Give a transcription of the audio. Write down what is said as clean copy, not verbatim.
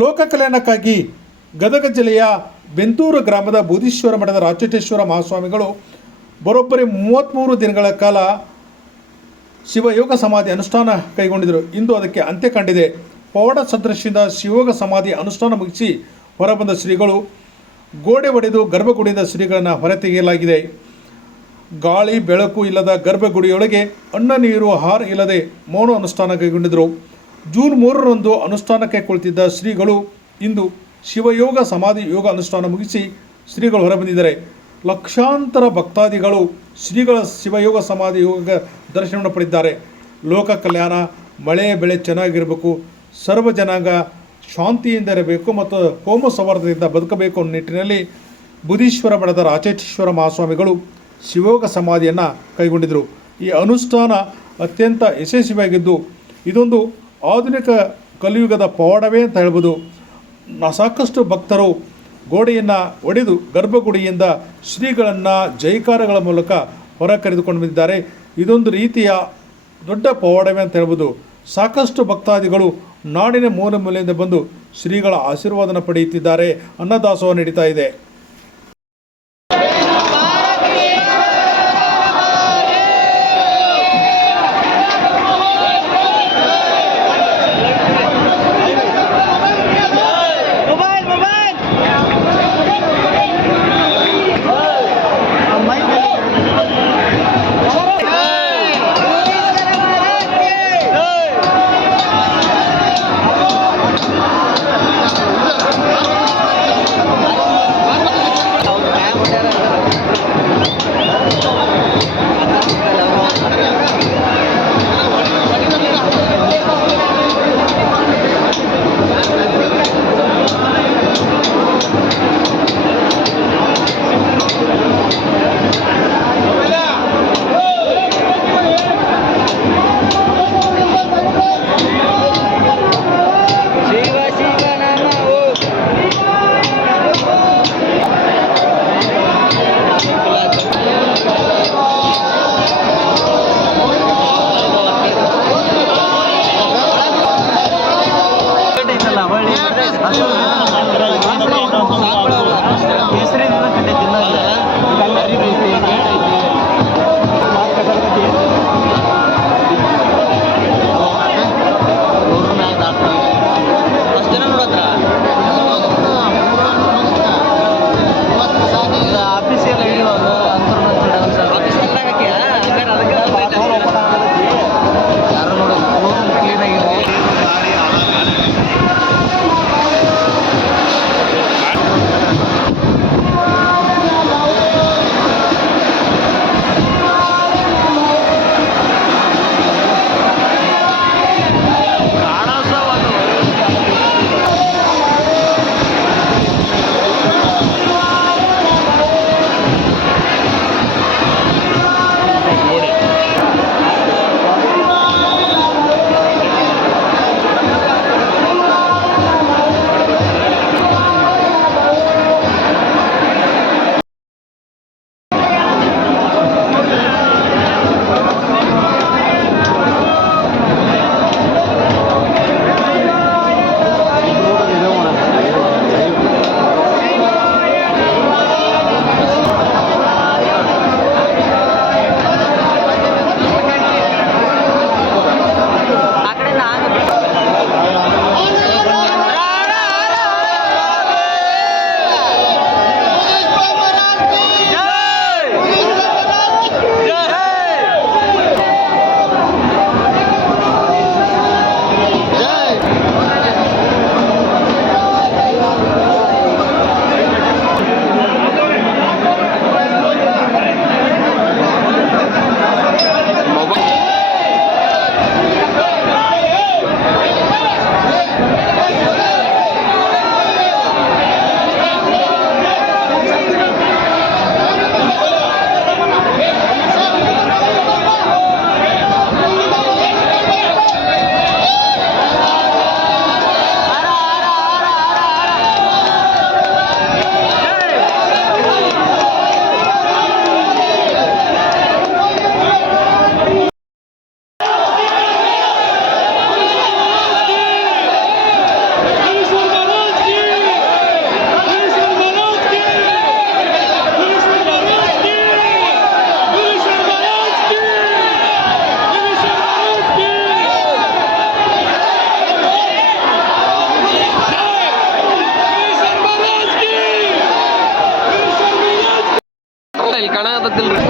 ಲೋಕ ಕಲ್ಯಾಣಕ್ಕಾಗಿ ಗದಗ ಜಿಲ್ಲೆಯ ಬೆಂತೂರು ಗ್ರಾಮದ ಬೂದೀಶ್ವರ ಮಠದ ರಾಚೋಟೇಶ್ವರ ಮಹಾಸ್ವಾಮಿಗಳು ಬರೋಬ್ಬರಿ 33 ದಿನಗಳ ಕಾಲ ಶಿವಯೋಗ ಸಮಾಧಿ ಅನುಷ್ಠಾನ ಕೈಗೊಂಡಿದ್ದರು. ಇಂದು ಅದಕ್ಕೆ ಅಂತ್ಯ ಕಂಡಿದೆ. ಪವಾಡ ಸದೃಶದಿಂದ ಶಿವಯೋಗ ಸಮಾಧಿ ಅನುಷ್ಠಾನ ಮುಗಿಸಿ ಹೊರಬಂದ ಶ್ರೀಗಳು ಗೋಡೆ ಒಡೆದು ಗರ್ಭಗುಡಿಯಿಂದ ಶ್ರೀಗಳನ್ನು ಹೊರತೆಗೆಯಲಾಗಿದೆ. ಗಾಳಿ ಬೆಳಕು ಇಲ್ಲದ ಗರ್ಭಗುಡಿಯೊಳಗೆ ಅನ್ನ ನೀರು ಆಹಾರ ಇಲ್ಲದೆ ಮೌನ ಅನುಷ್ಠಾನ ಕೈಗೊಂಡಿದ್ದರು. ಜೂನ್ 3ರಂದು ಅನುಷ್ಠಾನಕ್ಕೆ ಕುಳಿತಿದ್ದ ಶ್ರೀಗಳು ಇಂದು ಶಿವಯೋಗ ಸಮಾಧಿ ಯೋಗ ಅನುಷ್ಠಾನ ಮುಗಿಸಿ ಶ್ರೀಗಳು ಹೊರಬಂದಿದ್ದಾರೆ. ಲಕ್ಷಾಂತರ ಭಕ್ತಾದಿಗಳು ಶ್ರೀಗಳ ಶಿವಯೋಗ ಸಮಾಧಿ ಯೋಗ ದರ್ಶನವನ್ನು ಪಡೆದಿದ್ದಾರೆ. ಲೋಕ ಕಲ್ಯಾಣ, ಮಳೆ ಬೆಳೆ ಚೆನ್ನಾಗಿರಬೇಕು, ಸರ್ವ ಜನಾಂಗ ಶಾಂತಿಯಿಂದ ಇರಬೇಕು ಮತ್ತು ಹೋಮ ಸೌಹಾರ್ದದಿಂದ ಬದುಕಬೇಕು ಅನ್ನೋ ನಿಟ್ಟಿನಲ್ಲಿ ಬೂದೀಶ್ವರ ಮಠದ ರಾಚೇಶ್ವರ ಮಹಾಸ್ವಾಮಿಗಳು ಶಿವಯೋಗ ಸಮಾಧಿಯನ್ನು ಕೈಗೊಂಡಿದ್ದರು. ಈ ಅನುಷ್ಠಾನ ಅತ್ಯಂತ ಯಶಸ್ವಿಯಾಗಿದ್ದು ಇದೊಂದು ಆಧುನಿಕ ಕಲಿಯುಗದ ಪವಾಡವೇ ಅಂತ ಹೇಳ್ಬೋದು. ಸಾಕಷ್ಟು ಭಕ್ತರು ಗೋಡೆಯನ್ನು ಒಡೆದು ಗರ್ಭಗುಡಿಯಿಂದ ಶ್ರೀಗಳನ್ನು ಜೈಕಾರಗಳ ಮೂಲಕ ಹೊರ ಕರೆದುಕೊಂಡು ಬಂದಿದ್ದಾರೆ. ಇದೊಂದು ರೀತಿಯ ದೊಡ್ಡ ಪವಾಡವೇ ಅಂತ ಹೇಳ್ಬೋದು. ಸಾಕಷ್ಟು ಭಕ್ತಾದಿಗಳು ನಾಡಿನ ಮೂಲೆ ಮೂಲೆಯಿಂದ ಬಂದು ಶ್ರೀಗಳ ಆಶೀರ್ವಾದನ ಪಡೆಯುತ್ತಿದ್ದಾರೆ. ಅನ್ನದಾಸೋಹ ನಡೀತಾ ಇದೆ. ಕಾಣಕತ್ತಿಲ್ರಿ